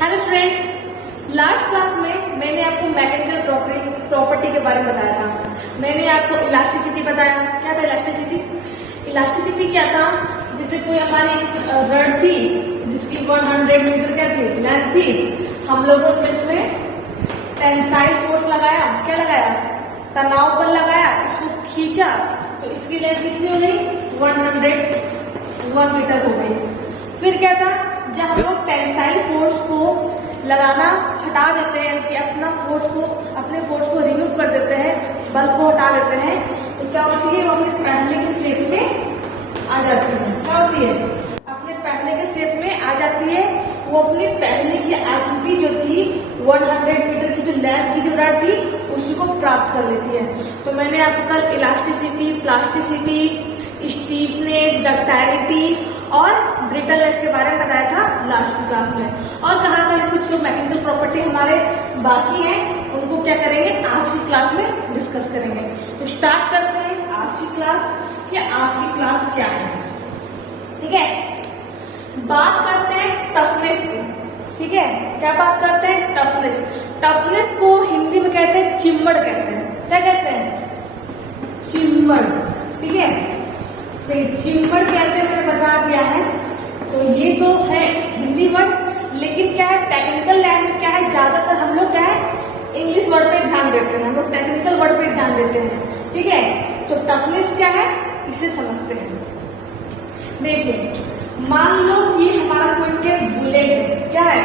Hello friends, last class में मैंने आपको मैकेनिकल प्रॉपर्टी के बारे में बताया था। मैंने आपको इलास्टिसिटी बताया। क्या था इलास्टिसिटी? इलास्टिसिटी क्या था? जैसे कोई हमारी रड थी जिसकी 100 मीटर क्या थी लेंथ थी, हम लोगों ने इसमें टेंसाइल फोर्स लगाया। क्या लगाया? तनाव बल लगाया, इसको खींचा तो इसकी लेंथ कितनी हो गई? 101 मीटर हो गई। फिर क्या था? जब हम लोग टेंसाइल फोर्स को लगाना हटा देते हैं कि अपने फोर्स को रिमूव कर देते हैं, बल को हटा देते हैं, तो क्या होती है? वो अपने पहले के शेप में आ जाती है। क्या होती है? अपने पहले के शेप में आ जाती है। वो अपनी पहले की आकृति जो थी 100 मीटर की जो लेंथ की जो रड थी उसको प्राप्त कर लेती है। तो मैंने आपको कल इलास्टिसिटी, प्लास्टिसिटी, स्टीफनेस, डक्टाइलिटी और ब्रिटलनेस के बारे में बताया था लास्ट क्लास में। और कहा था कुछ जो मैकेनिकल प्रॉपर्टी हमारे बाकी हैं उनको क्या करेंगे आज की क्लास में डिस्कस करेंगे। तो स्टार्ट करते हैं आज की क्लास। या आज की क्लास क्या है? ठीक है, बात करते हैं टफनेस की। ठीक है, क्या बात करते हैं? टफनेस। टफनेस को हिंदी में कहते हैं चिम्मड़ कहते हैं। क्या कहते हैं? चिम्मड़। ठीक है, तो चिम्मड़ कहते हैं, मैंने बता दिया है। तो ये तो है हिंदी वर्ड, लेकिन क्या है टेक्निकल लैंग्वेज क्या है, ज्यादातर हम लोग क्या है इंग्लिश वर्ड पे ध्यान देते हैं, हम लोग टेक्निकल वर्ड पे ध्यान देते हैं। ठीक है, तो टफनेस क्या है इसे समझते हैं। देखिए, मान लो कि हमारा कोई क्या बुलेट है। क्या है?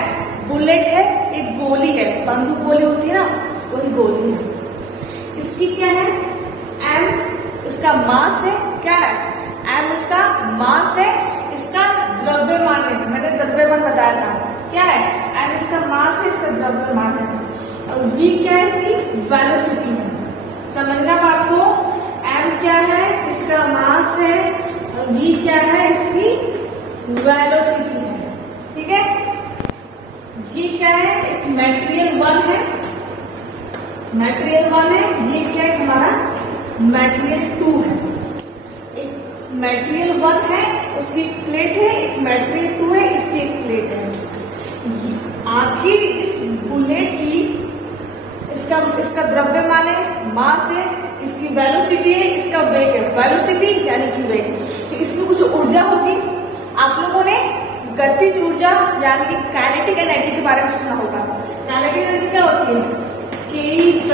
बुलेट है, एक गोली है, बंदूक गोली होती है ना, वही गोली है। इसकी क्या है? एम इसका मास है। क्या है? एम इसका मास है, इसका द्रव्यमान है। मैंने द्रव्यमान बताया था। क्या है? एम इसका मास है, इसका द्रव्यमान है। और वी क्या है? इसकी वेलोसिटी है। समझना बात को, एम क्या है? इसका मास है, और वी क्या है? इसकी वेलोसिटी है। ठीक है, जी क्या है? एक मटेरियल 1 है, मटेरियल 1 है। ये क्या है? हमारा मटेरियल 2 है। एक मटेरियल 1 है, उसकी प्लेट है, एक मटेरियल 2 है, इसकी एक प्लेट है। आखिर इस बुलेट की इसका द्रव्यमान है, मास है, इसकी वेलोसिटी है, इसका वेग है। वेलोसिटी यानी कि वेग। तो इसमें कुछ ऊर्जा होगी। आप लोगों ने गतिज ऊर्जा यानी कि काइनेटिक एनर्जी के बारे में सुना होगा। काइनेटिक एनर्जी क्या होती है? K =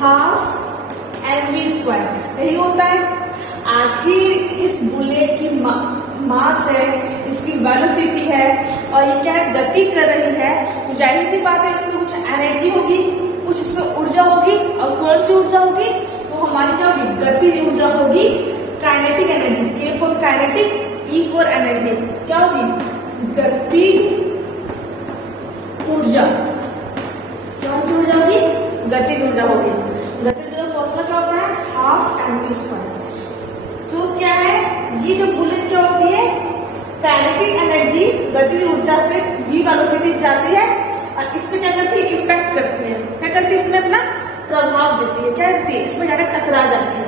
½ mv²। यही होता है। आखिर इस बुलेट की मास है, इसकी वेलोसिटी है, और ये क्या है? गति कर रही है। तो जाहिर सी बात है इसमें कुछ एनर्जी होगी, कुछ इसमें ऊर्जा होगी। और कौन सी ऊर्जा होगी? तो हमारी क्या होगी? गतिज ऊर्जा होगी, kinetic energy. K for kinetic, E for energy. क्या होगी? गतिज ऊर्जा। कौन सी ऊर्जा होगी? गतिज ऊर्जा होगी। गतिज ऊर्जा फॉर्मूला क्या होता है? ½ mv²। तो क्या है? ये जो बुलेट क्या होती है? काइनेटिक एनर्जी गतिज ऊर्जा से v वेलोसिटी जाती है और इसमें क्या करती है? इम्पैक्ट करती है। क्या करती है? इसमें अपना प्रभाव देती है। क्या करती है? इसमें जाकर टकरा जाती है।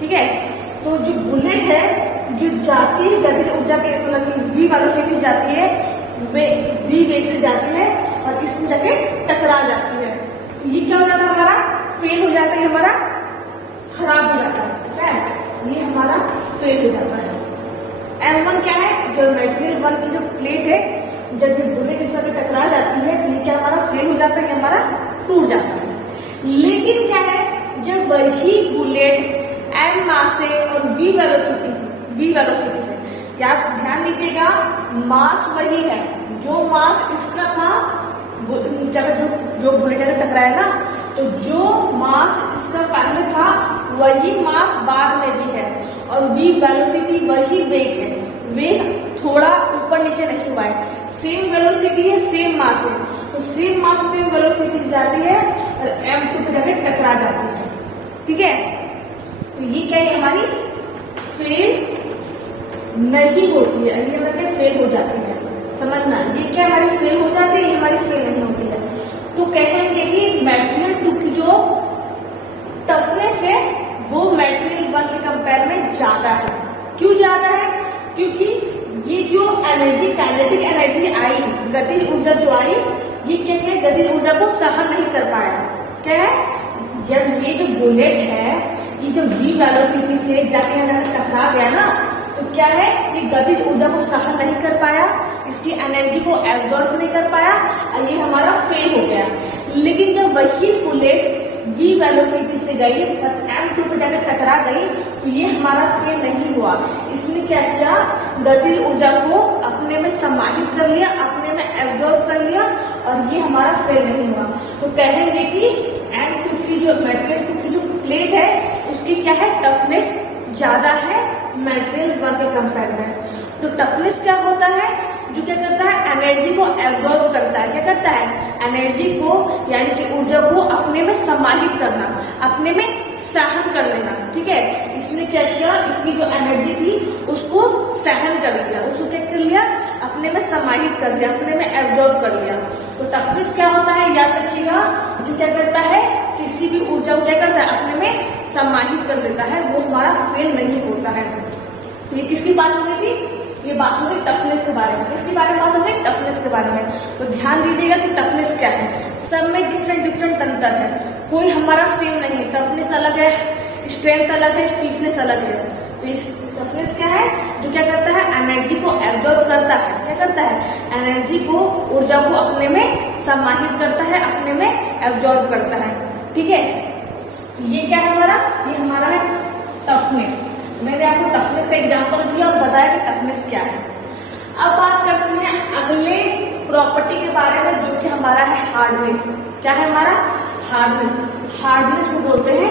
ठीक है, तो जो बुलेट है जो जाती है गतिज ऊर्जा के मतलब v वेलोसिटी जाती है, वे v वेग से जाती है और इसमें जाके टकरा जाती है। तो ये क्या हो जाता है? हमारा फेल हो जाता है, हमारा खराब हो जाता है। क्या है? ये हमारा फेल हो जाता है। M1 क्या है? जो मटेरियल 1 की जो प्लेट है, जब ये बुलेट इसमें टकरा जाती है तो ये क्या हमारा फेल हो जाता है, हमारा टूट जाता है। लेकिन क्या है? जब वही बुलेट M मास है और V वेलोसिटी से, याद ध्यान दीजिएगा, मास वही है जो मास इसका था जो बुलेट जगह टकराया ना, तो जो मास इसका पहले था वही मास बाद में भी है, और V वेलोसिटी वही वेग है। वेग थोड़ा ऊपर नीचे नहीं हुआ है, सेम वेलोसिटी है, सेम मास है। तो सेम मास सेम वेलोसिटी जाती है और M2 पे जाकर टकरा जाती है। ठीक है, तो ये क्या है? हमारी फेल नहीं होती है, ये मतलब फेल हो जाती है। समझना, ये क्या हमारी फेल हो जाती है, ये हमारी फेल नहीं होती है। तो कहेंगे कि मटेरियल 2 की जो टफनेस है वो मटेरियल 1 के कंपेयर में ज्यादा है। क्यों ज्यादा है? क्योंकि ये जो एनर्जी काइनेटिक एनर्जी आई गतिज ऊर्जा जो आई, ये क्या है, गतिज ऊर्जा को सहन नहीं कर पाया। क्या है, जब ये जो बुलेट है, ये जो v वेलोसिटी से जाके टकरा गया ना, तो क्या है, ये गतिज ऊर्जा को सहन नहीं कर पाया, इसकी एनर्जी को एब्जॉर्ब नहीं कर पाया और ये हमारा फेल हो गया। लेकिन जब वही बुलेट v वेलोसिटी से गई और m2 पे जाकर टकरा गई, तो ये हमारा फेल नहीं हुआ। इसने क्या किया, गतिज ऊर्जा को अपने में समाहित कर लिया, अपने में एब्जॉर्ब कर लिया और ये हमारा फेल नहीं हुआ। तो कहेंगे कि m2 की जो मटेरियल की जो प्लेट है, उसकी क्या है, टफनेस ज्यादा है मटेरियल 1 के कंपेयर में। तो टफनेस क्या होता है, जो क्या करता है, एनर्जी को एब्जॉर्ब करता है। क्या करता है, एनर्जी को यानी कि ऊर्जा को अपने में समाहित करना, अपने में सहन कर लेना। ठीक है, इसने क्या किया, इसकी जो एनर्जी थी उसको सहन कर लिया, उसको क्या कर लिया, अपने में समाहित कर लिया, अपने में एब्जॉर्ब कर लिया। तो टफनेस क्या होता है, याद रखिएगा, जो क्या करता है, किसी भी ऊर्जा को क्या करता है, अपने में समाहित कर लेता है, वो हमारा फेल नहीं होता है। तो ये किसकी बात हो रही थी, ये बात हो गई टफनेस के बारे में। किसके बारे में बात हो गई, टफनेस के बारे में। तो ध्यान दीजिएगा कि टफनेस क्या है, सब में डिफरेंट डिफरेंट अंतर है, कोई हमारा सेम नहीं है। टफनेस अलग है, स्ट्रेंथ अलग है, स्टीफनेस अलग है। तो इस टफनेस क्या है, जो क्या करता है, एनर्जी को एब्जॉर्ब करता है। क्या करता है, एनर्जी को, ऊर्जा को अपने में समाहित करता है, अपने में एब्जॉर्ब करता है। ठीक है, ये क्या है हमारा, ये हमारा है टफनेस। मैंने आपको टफनेस का एग्जांपल दिया और बताया कि टफनेस क्या है। अब बात करते हैं अगले प्रॉपर्टी के बारे में, जो कि हमारा है हार्डनेस। क्या है हमारा हार्डनेस। हार्डनेस को बोलते हैं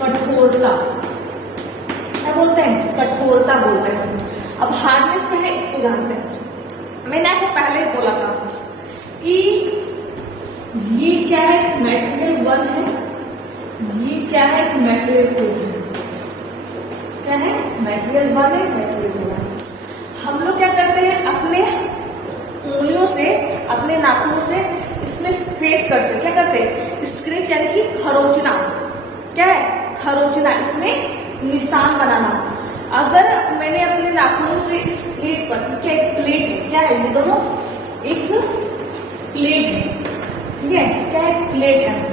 कठोरता। क्या बोलते हैं, कठोरता बोलते हैं। अब हार्डनेस क्या है, इसको जानते हैं। मैंने आपको पहले ही बोला था कि ये क्या है, मटेरियल 1 है, ये क्या है, मटेरियल 2 है। क्या है, मटेरियल 1 है, मटेरियल 2 है। हम लोग क्या करते हैं, अपने उंगलियों से, अपने नाखूनों से इसमें स्क्रैच करते हैं। क्या करते हैं, स्क्रैच यानी कि खरोचना। क्या है, खरोचना, इसमें निशान बनाना। अगर मैंने अपने नाखूनों से इस प्लेट पर, क्या एक प्लेट है, क्या है, ये दोनों एक प्लेट है। ठीक है, क्या एक प्लेट है।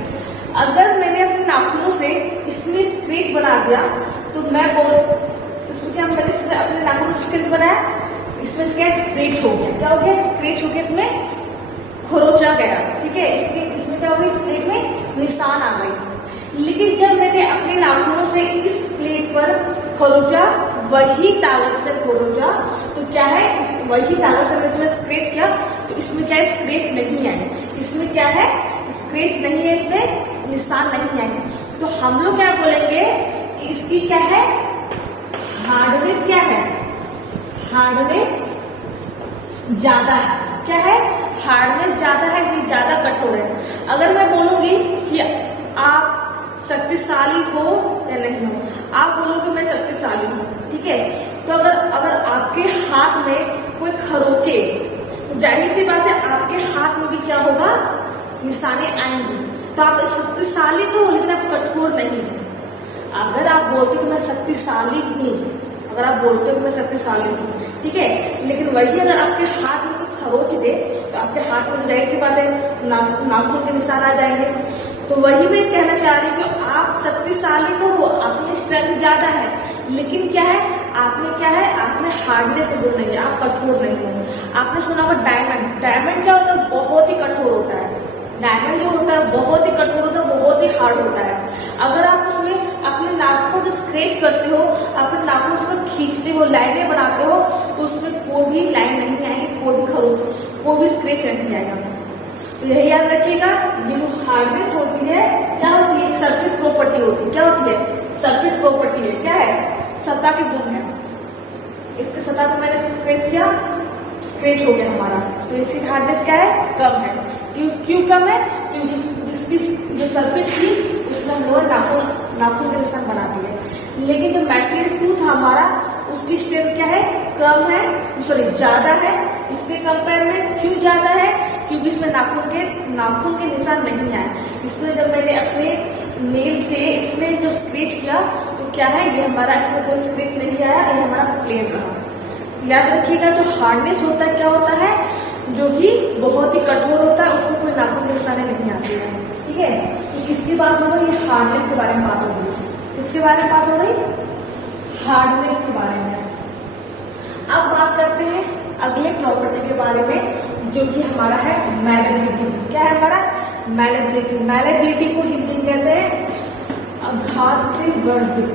अगर मैंने अपने नाखूनों से इसमें स्क्रैच बना दिया, तो मैं इसमें क्या, मैंने इसमें अपने नाखूनों से स्क्रैच बनाया, इसमें क्या स्क्रैच हो गया। क्या हो गया, स्क्रैच हो गया, इसमें खरोचा गया। ठीक है, इसमें क्या हो गया, इस प्लेट में निशान आ गई। लेकिन जब मैंने अपने नाखूनों से इस प्लेट पर खरोचा, वही ताकत से खरोचा, तो क्या है, वही ताकत से मैं इसमें स्क्रैच किया, तो इसमें क्या है, स्क्रैच नहीं है। इसमें क्या है, स्क्रैच नहीं है, इसमें निशान नहीं है। तो हम लोग क्या बोलेंगे कि इसकी क्या है, हार्डनेस क्या है, हार्डनेस ज्यादा है। क्या है, हार्डनेस ज्यादा है, ये ज्यादा कठोर है। अगर मैं बोलूंगी कि आप शक्तिशाली हो या नहीं हो, आप बोलोगे मैं शक्तिशाली हूँ। ठीक है, तो अगर आपके हाथ में कोई खरोचे, तो जाहिर सी बात है आपके हाथ में भी क्या होगा, निशाने आएंगे। तो आप शक्तिशाली तो हो, लेकिन आप कठोर नहीं हो। अगर आप बोलते हो कि मैं शक्तिशाली हूँ, अगर आप बोलते हो कि मैं शक्तिशाली हूँ, ठीक है, लेकिन वही अगर आपके हाथ में कोई खरोच दे, तो आपके हाथ में जाहिर सी बात है नाखून के निशान आ जाएंगे। तो वही मैं कहना चाह रही हूँ कि आप शक्तिशाली तो हो, आप में स्ट्रेंथ ज्यादा है, लेकिन क्या है, आपने क्या है, आपने हार्डनेस को दूर नहीं है, आप कठोर नहीं हो। आपने सुना होगा डायमंड, डायमंड क्या होता है, बहुत ही कठोर होता है। डायमंड जो होता है बहुत ही कठोर होता है, बहुत ही हार्ड होता है। अगर आप उसमें अपने नाखून से स्क्रैच करते हो, अपने नाखून से खींचते हो, लाइनें बनाते हो, तो उसमें कोई भी लाइन नहीं आएगी, कोई भी खरोच, कोई भी स्क्रैच नहीं आएगा। तो यही याद रखिएगा, ये जो हार्डनेस होती है, क्या होती है, सरफेस प्रॉपर्टी होती है। क्या होती है, सरफेस प्रॉपर्टी है। क्या है, सतह के गुण है। इसके सतह पर मैंने स्क्रैच किया, स्क्रैच हो गया हमारा, तो इसकी हार्डनेस क्या है, कम है। क्यों कम है, क्योंकि इसकी जो सरफेस थी उसमें हम लोग नाखून के निशान बनाती है। लेकिन जो मटेरियल 2 था हमारा, उसकी स्ट्रेंथ क्या है, कम है, सॉरी ज्यादा है इसके कंपेयर में। क्यों ज्यादा है, क्योंकि इसमें नाखून के निशान नहीं आए। इसमें जब मैंने अपने नेल से इसमें जो स्क्रैच किया, तो क्या है, ये हमारा इसमें कोई स्क्रैच नहीं आया, ये हमारा प्लेन रहा। याद रखिएगा, जो हार्डनेस होता है क्या होता है, जो जो कि बहुत ही कठोर होता है, उसमें कोई नाखून के निशाने नहीं आते हैं। ठीक है, तो किसकी बात हो गई? हार्डनेस के बारे में बात हो गई। किसके बारे में बात हो गई? हार्डनेस के बारे में। अब बात करते हैं अगले प्रॉपर्टी के बारे में, जो कि हमारा है मैलेबिलिटी। क्या है हमारा? मैलेबिलिटी। मैलेबिलिटी को हिंदी में कहते हैं अघात वर्धित।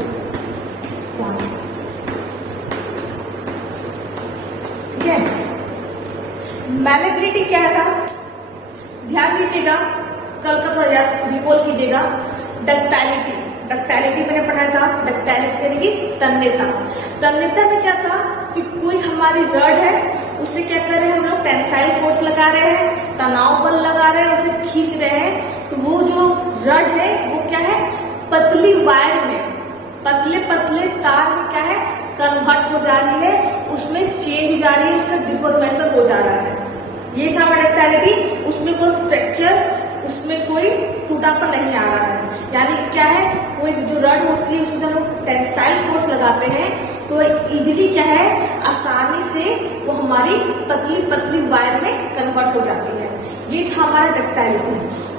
ठीक है, मैलेबिलिटी क्या था? ध्यान दीजिएगा, कल का थोड़ा याद रिकॉल कीजिएगा। डक्टाइलिटी, डक्टाइलिटी मैंने पढ़ाया था। डक्टाइलिटी यानी कि तन्यता। तन्यता में क्या था कि कोई हमारी रड है, उसे क्या कर रहे हैं हम लोग? टेंसाइल फोर्स लगा रहे हैं, तनाव बल लगा रहे हैं, उसे खींच रहे हैं। तो वो जो रड है वो क्या है? पतली वायर में, पतले पतले तार में क्या है? कन्वर्ट हो जा रही है, उसमें चेंज हो जा रही है, उसका डिफॉर्मेशन हो जा रहा है। ये था डक्टाइलिटी। उसमें कोई फ्रैक्चर, उसमें कोई टूटापन नहीं आ रहा है। यानी क्या है? कोई जो रड होती है उसमें हम लोग टेंसाइल फोर्स लगाते हैं तो इजीली क्या है? आसानी से वो हमारी पतली पतली वायर में कन्वर्ट हो जाती है। ये था हमारा डक्टाइलिटी।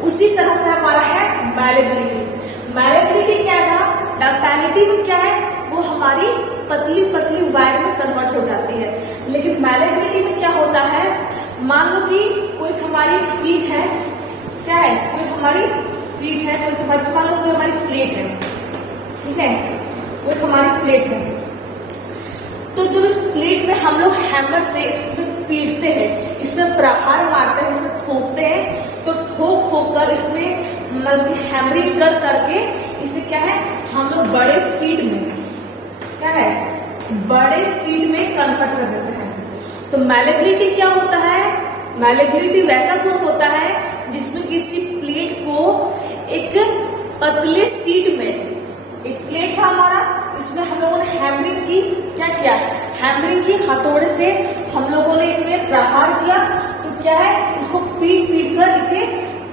उसी तरह से हमारा है मैलेबिलिटी। मैलेबिलिटी क्या था? डक्टाइलिटी में क्या है? वो हमारी पतली पतली वायर में कन्वर्ट हो जाती है। लेकिन मैलेबिलिटी में क्या होता है? मान लो कि कोई हमारी सीट है, क्या है? कोई हमारी सीट है, कोई हमारी, मान लो कोई हमारी प्लेट है। ठीक है, कोई हमारी प्लेट है, तो जो इस प्लेट में हम लोग हैमर से इसमें पीटते हैं, इसमें प्रहार मारते हैं, इसमें ठोकते हैं, तो ठोक ठोक कर इसमें मतलब हैमरिंग कर करके इसे क्या है? हम लोग बड़े सीड में, क्या है? बड़े सीड में कन्वर्ट कर देते हैं। तो मैलेबिलिटी क्या होता है? मैलेबिलिटी वैसा गुण होता है जिसमें किसी प्लेट को एक पतले सीड में, एक प्लेट था हमारा, इसमें हम लोगों ने हैमरिंग की। क्या किया? हैमरिंग की, हथौड़े से हम लोगों ने इसमें प्रहार किया। तो क्या है? इसको पीट पीट कर इसे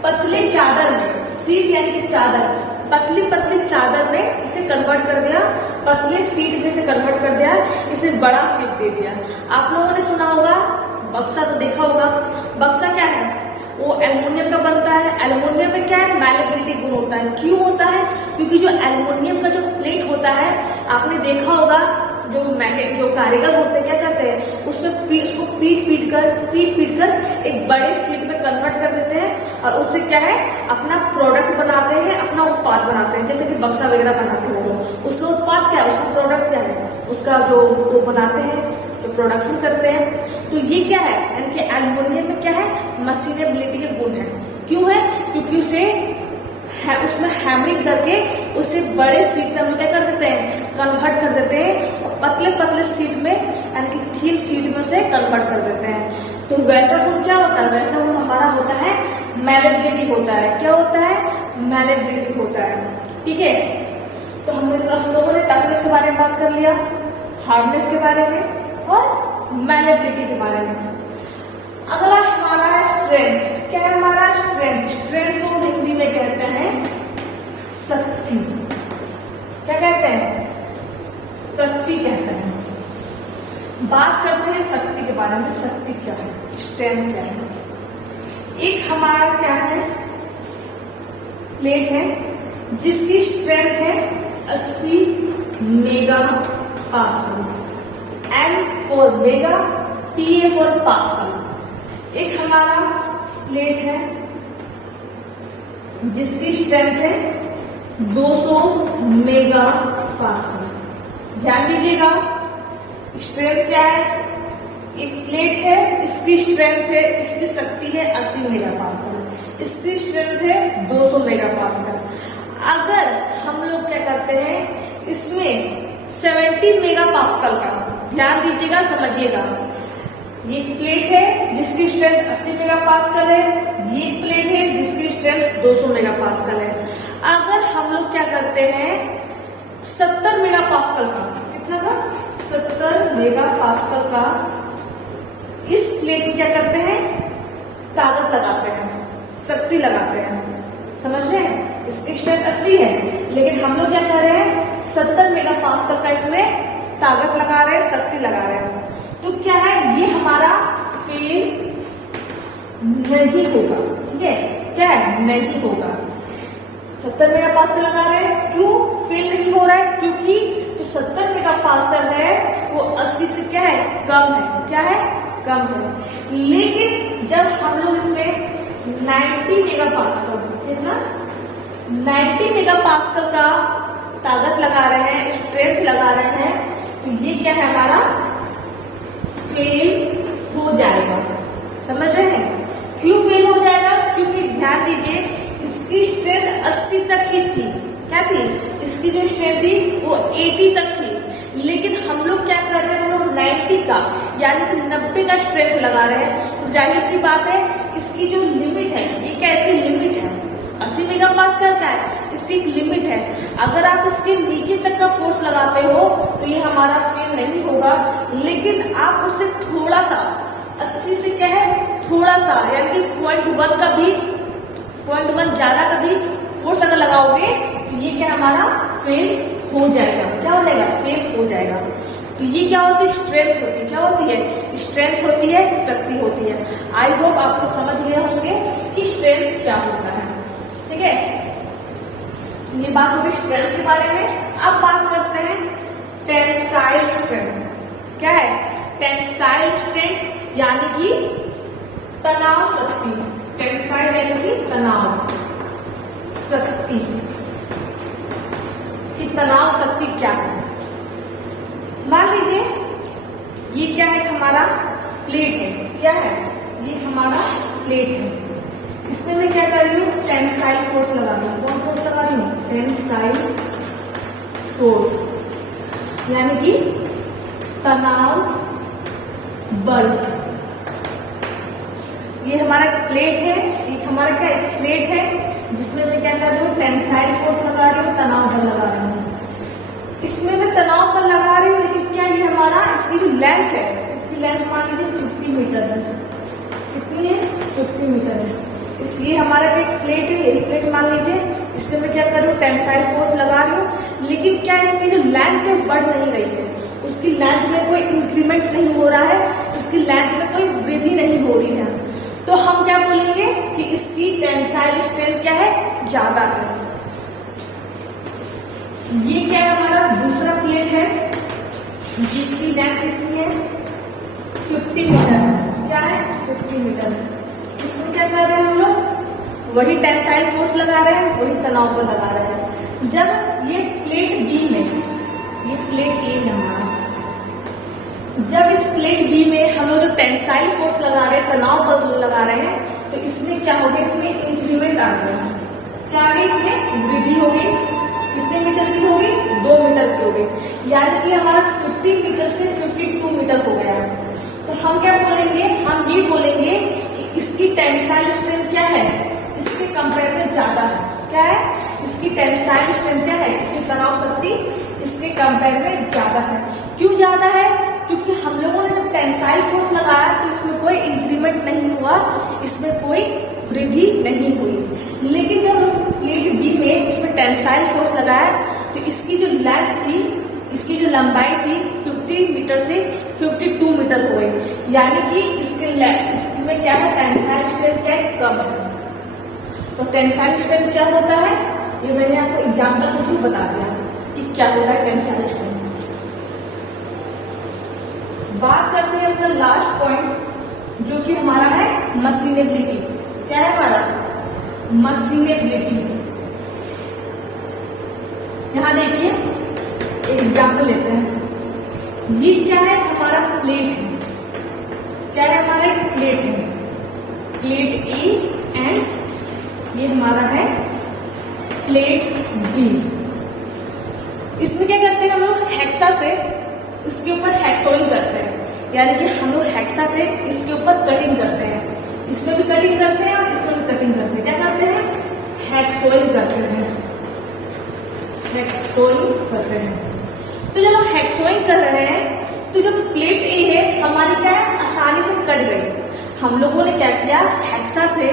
पतले चादर में, सीट यानी कि चादर, पतली पतली चादर में इसे कन्वर्ट कर दिया, पतले सीट में से कन्वर्ट कर दिया, इसे बड़ा सीट दे दिया। आप लोगों ने सुना होगा बक्सा, तो देखा होगा। बक्सा क्या है? वो एल्युमिनियम का बनता है। एल्युमिनियम में क्या है? मैलेबिलिटी गुण होता है। क्यों होता है? क्योंकि जो एल्युमिनियम का जो प्लेट होता है, आपने देखा होगा जो कारीगर होते हैं क्या करते हैं? उसमें उसको पीट पीट कर एक बड़े सीट में कन्वर्ट कर देते हैं और उससे क्या है? अपना प्रोडक्ट बनाते हैं, अपना उत्पाद बनाते हैं। जैसे कि बक्सा वगैरह बनाते हैं वो, उसका उत्पाद क्या है? उसका प्रोडक्ट क्या है? उसका जो वो बनाते हैं, जो प्रोडक्शन करते हैं। तो ये क्या है? यानी कि एल्युमिनियम में क्या है? मशीनेबिलिटी के गुण है। क्यों है? क्योंकि उसमें हैमरिंग करके उसे बड़े सीट में हम क्या कर देते हैं? कन्वर्ट कर देते हैं, और पतले पतले सीट में यानी कि थिन सीट में उसे कन्वर्ट कर देते हैं। तो वैसा गुण क्या होता है? वैसा गुण हमारा होता है मैलेबिलिटी होता है। क्या होता है? मैलेबिलिटी होता है। ठीक है, तो हम लोगों ने टफनेस के बारे में बात कर लिया, हार्डनेस के बारे में और मैलेबिलिटी के बारे में। अगला हमारा है स्ट्रेंथ। क्या है हमारा? स्ट्रेंथ। स्ट्रेंथ को हिंदी में कहते हैं शक्ति। क्या कहते हैं? शक्ति कहते हैं। बात करते हैं शक्ति के बारे में। शक्ति क्या है? स्ट्रेंथ क्या है? एक हमारा क्या है? प्लेट है जिसकी स्ट्रेंथ है 80 mega pascal. M for mega, PA for pascal. एक हमारा प्लेट है जिसकी स्ट्रेंथ है 200 मेगा पास्कल। ध्यान दीजिएगा, स्ट्रेंथ क्या है? एक प्लेट है, इसकी स्ट्रेंथ है, इसकी शक्ति है 80 मेगा पास्कल, इसकी स्ट्रेंथ है 200 मेगा पास्कल। अगर हम लोग क्या करते हैं, इसमें 70 मेगा पास्कल का, ध्यान दीजिएगा, समझिएगा, ये प्लेट है जिसकी स्ट्रेंथ 80 मेगा पास्कल है, ये प्लेट है जिसकी स्ट्रेंथ 200 मेगा पास्कल है। अगर हम लोग क्या करते हैं 70 मेगा पास्कल का, कितना का? 70 मेगा पास्कल का इस प्लेट में क्या करते हैं? ताकत लगाते हैं, शक्ति लगाते हैं। समझ रहे हैं? इसकी स्ट्रेंथ 80 है, लेकिन हम लोग क्या कर रहे हैं 70 मेगा पास्कल का इसमें ताकत लगा रहे हैं, शक्ति लगा रहे हैं। तो क्या है? ये हमारा फेल नहीं होगा। ठीक है, क्या है, नहीं होगा। 70 मेगापास्कल लगा रहे हैं, क्यों फेल नहीं हो रहा है, क्योंकि जो 70 मेगापास्कल है वो 80 से क्या है, कम है। क्या है, कम है। लेकिन जब हम लोग इसमें 90 मेगापास्कल, कितना, 90 मेगापास्कल का ताकत लगा रहे हैं, स्ट्रेंथ लगा रहे हैं, तो ये क्या है, हमारा फेल हो जाएगा। समझ रहे हैं, क्यों फेल हो जाएगा, क्योंकि ध्यान दीजिए इसकी स्ट्रेंथ 80 तक ही थी। क्या थी, इसकी जो स्ट्रेंथ थी वो 80 तक थी, लेकिन हम लोग क्या कर रहे हैं, हम लोग 90 का यानी कि 90 का स्ट्रेंथ लगा रहे हैं। तो जाहिर सी बात है इसकी जो लिमिट है, ये क्या, इसकी लिमिट है 80 मेगापास्कल का है, इसकी एक लिमिट है। अगर आप इसके नीचे तक का फोर्स लगाते हो तो ये हमारा फेल नहीं होगा, लेकिन आप उससे थोड़ा सा 80 से क्या है, थोड़ा सा यानी कि 0.1 का भी 0.1 ज्यादा का भी फोर्स अगर लगाओगे तो ये क्या, हमारा फेल हो जाएगा। क्या हो जाएगा, फेल हो जाएगा। तो ये क्या होती है, स्ट्रेंथ होती है। क्या होती है, स्ट्रेंथ होती है, शक्ति होती है। आई होप आपको समझ गए होंगे कि स्ट्रेंथ क्या होता है। ठीक है, तो ये बात होगी स्ट्रेंथ के बारे में। अब बात करते हैं टेंसाइल स्ट्रेंथ। क्या है, टेंसाइल स्ट्रेंथ यानी कि तनाव शक्ति। टेंसाइल यानी कि तनाव शक्ति, कि तनाव शक्ति क्या है। मान लीजिए ये क्या है, हमारा प्लेट है। क्या है, ये हमारा प्लेट है। इसमें मैं क्या कर रही हूँ, टेंसाइल फोर्स लगा रही हूँ। कौन फोर्स लगा रही हूँ, टेंसाइल फोर्स, यानी कि तनाव बल। ये हमारा प्लेट है, एक हमारा क्या है, प्लेट है, जिसमें मैं क्या कर रही हूँ, टेंसाइल फोर्स लगा रही हूँ, तनाव बल लगा रही हूँ। इसमें मैं तनाव बल लगा रही हूँ, लेकिन क्या ये हमारा, इसकी जो लेंथ है, इसकी लेंथ मान लीजिए 50 मीटर है। कितनी है, 50 मीटर है। इसलिए हमारा एक प्लेट है, यही प्लेट मान लीजिए, इसमें मैं क्या कर रही हूँ, टेंसाइल फोर्स लगा रही हूँ, लेकिन क्या इसकी जो लेंथ है बढ़ नहीं रही है, उसकी लेंथ में कोई इंक्रीमेंट नहीं हो रहा है, इसकी लेंथ में कोई वृद्धि नहीं हो रही है। तो हम क्या बोलेंगे कि इसकी टेंसाइल स्ट्रेंथ क्या है, ज्यादा है। ये क्या है, हमारा दूसरा प्लेट है, जिसकी लेंथ कितनी है, 50 मीटर। क्या है, 50 मीटर। इसमें क्या कर रहे हैं हम लोग, वही टेंसाइल फोर्स लगा रहे हैं, वही तनाव बल लगा रहे हैं। जब ये प्लेट बी में, ये प्लेट ए है हमारा, जब इस प्लेट बी में हम लोग जो टेंसाइल फोर्स लगा रहे हैं, तनाव बल लगा रहे हैं, तो इसमें क्या हो गया, इसमें इंक्रीमेंट आ गया। क्या आ गया, इसमें वृद्धि हो गई। कितने मीटर की हो गई, 2 मीटर की हो गई, यानी कि हमारा 50 मीटर से 52 मीटर हो गया। तो हम क्या बोलेंगे, हम ये बोलेंगे कि इसकी टेंसाइल स्ट्रेंथ क्या है, इसके कंपेयर में ज्यादा है। क्या है, इसकी टेंसाइल स्ट्रेंथ क्या है, इसकी तनाव शक्ति इसके कंपेयर में ज्यादा है। क्यों ज्यादा है, क्योंकि हम लोगों ने जब टेंसाइल फोर्स लगाया तो इसमें कोई इंक्रीमेंट नहीं हुआ, इसमें कोई वृद्धि नहीं हुई। लेकिन जब प्लेट बी में इसमें टेंसाइल फोर्स लगाया तो इसकी जो लेंथ थी, इसकी जो लंबाई थी 50 मीटर से 52 मीटर हो गई, यानी कि इसमें क्या है, टेंसाइल स्ट्रेंथ क्या है, कम है। तो टेंसाइल स्ट्रेंथ क्या होता है, ये मैंने आपको एग्जाम्पल के थ्रू बता दिया कि क्या होता है टेंसाइल स्ट्रेंथ। बात करते हैं अपना लास्ट पॉइंट, जो कि हमारा है मशीनेबिलिटी। क्या है हमारा, मशीनेबिलिटी। यहां देखिए एक एग्जाम्पल लेते हैं। ये क्या है, हमारा प्लेट है। क्या है, हमारा एक प्लेट है, प्लेट ए, एंड ये हमारा है प्लेट बी। इसमें क्या करते हैं हम लोग, हेक्सा से इसके ऊपर हेक्सोइंग करते हैं, यानी कि हम लोग हेक्सा से इसके ऊपर कटिंग करते हैं। इसमें भी कटिंग करते हैं और इसमें भी कटिंग करते हैं। क्या करते हैं, हेक्सोइंग करते हैं, हेक्सोइंग करते हैं। तो जब हम हेक्सोइंग कर रहे हैं तो जब प्लेट ए है हमारी क्या है, आसानी से कट गई। हम लोगों ने क्या किया, हेक्सा से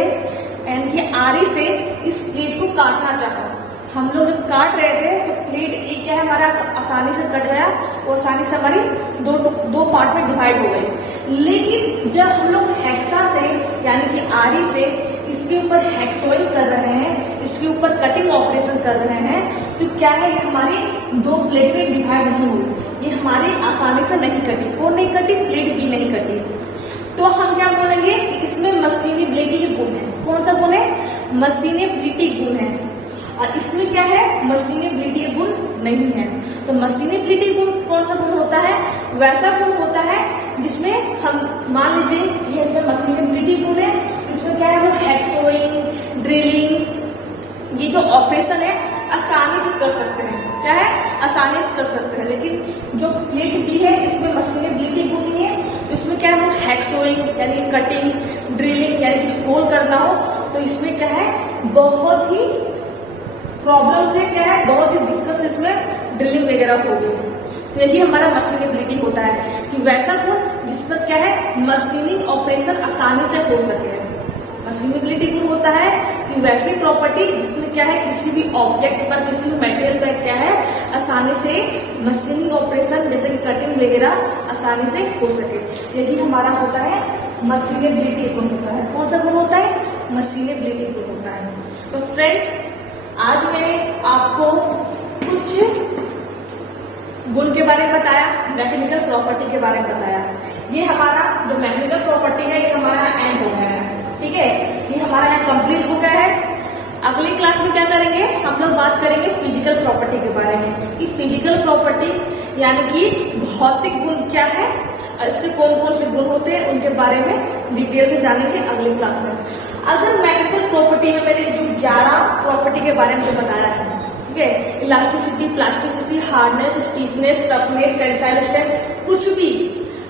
यानी कि आरी से इस प्लेट को काटना चाहा। हम लोग जब काट रहे थे तो प्लेट ए क्या है, हमारा आसानी से कट गया, वो आसानी से हमारी दो पार्ट में डिवाइड हो गई। लेकिन जब हम लोग हेक्सा से यानी कि आरी से इसके ऊपर हैक्सोइंग कर रहे हैं, इसके ऊपर कटिंग ऑपरेशन कर रहे हैं, तो क्या है, ये हमारी दो प्लेट में डिवाइड नहीं हुई, ये हमारी आसानी से नहीं कटी। कौन नहीं कटी? प्लेट बी नहीं कटी। तो हम क्या बोलेंगे कि इसमें मशीनेबिलिटी के गुण है। कौन सा गुण है? मशीनेबिलिटी गुण है। और इसमें क्या है? मशीनेबिलिटी के गुण नहीं है। तो मशीनेबिलिटी गुण कौन सा गुण होता है? वैसा गुण होता है जिसमें हम मान लीजिए ये इसमें मशीनेबिलिटी गुण है, इसमें क्या है, हम हैक्सोइंग, ड्रिलिंग, ये जो ऑपरेशन है आसानी से कर सकते हैं। क्या है? आसानी से कर सकते हैं। लेकिन जो प्लेट बी है इसमें मशीनेबिलिटी गुण नहीं है, तो इसमें क्या है, हैक्सोइंग यानी कटिंग, ड्रिलिंग यानी कि होल करना हो, तो इसमें क्या है, बहुत ही प्रॉब्लम से, क्या है, बहुत ही दिक्कत से इसमें ड्रिलिंग वगैरह होगी। तो यही हमारा मशीनेबिलिटी होता है कि वैसा गुण जिस पर क्या है, मशीनिंग ऑपरेशन आसानी से हो सके। मशीनेबिलिटी गुण होता है कि वैसी प्रॉपर्टी जिसमें क्या है, किसी भी ऑब्जेक्ट पर, किसी भी मटेरियल पर क्या है, आसानी से मशीनिंग ऑपरेशन जैसे कि कटिंग वगैरह आसानी से हो सके। यही हमारा होता है मशीनेबिलिटी गुण होता है। कौन सा गुण होता है? मशीनेबिलिटी गुण होता है। तो फ्रेंड्स, आज मैंने आपको कुछ गुण के बारे में बताया, मैकेनिकल प्रॉपर्टी के बारे में बताया। ये हमारा जो मैकेनिकल प्रॉपर्टी है ये हमारा एंड हो गया है। ठीक है, ये हमारा यहाँ कंप्लीट हो गया है। अगली क्लास में क्या करेंगे, हम लोग बात करेंगे फिजिकल प्रॉपर्टी के बारे में कि फिजिकल प्रॉपर्टी यानी कि भौतिक गुण क्या है और इसके कौन कौन से गुण होते हैं उनके बारे में डिटेल से जानेंगे अगली क्लास में। अगर मैकेनिकल प्रॉपर्टी में मैंने जो 11 प्रॉपर्टी के बारे में जो बताया है, ठीक है, elasticity, plasticity, hardness, stiffness, toughness, tensile strength, कुछ भी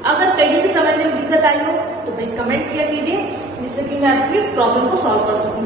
अगर कहीं भी समझने में दिक्कत आई हो तो भाई कमेंट किया कीजिए, जिससे कि मैं आपकी प्रॉब्लम को सॉल्व कर सकूं।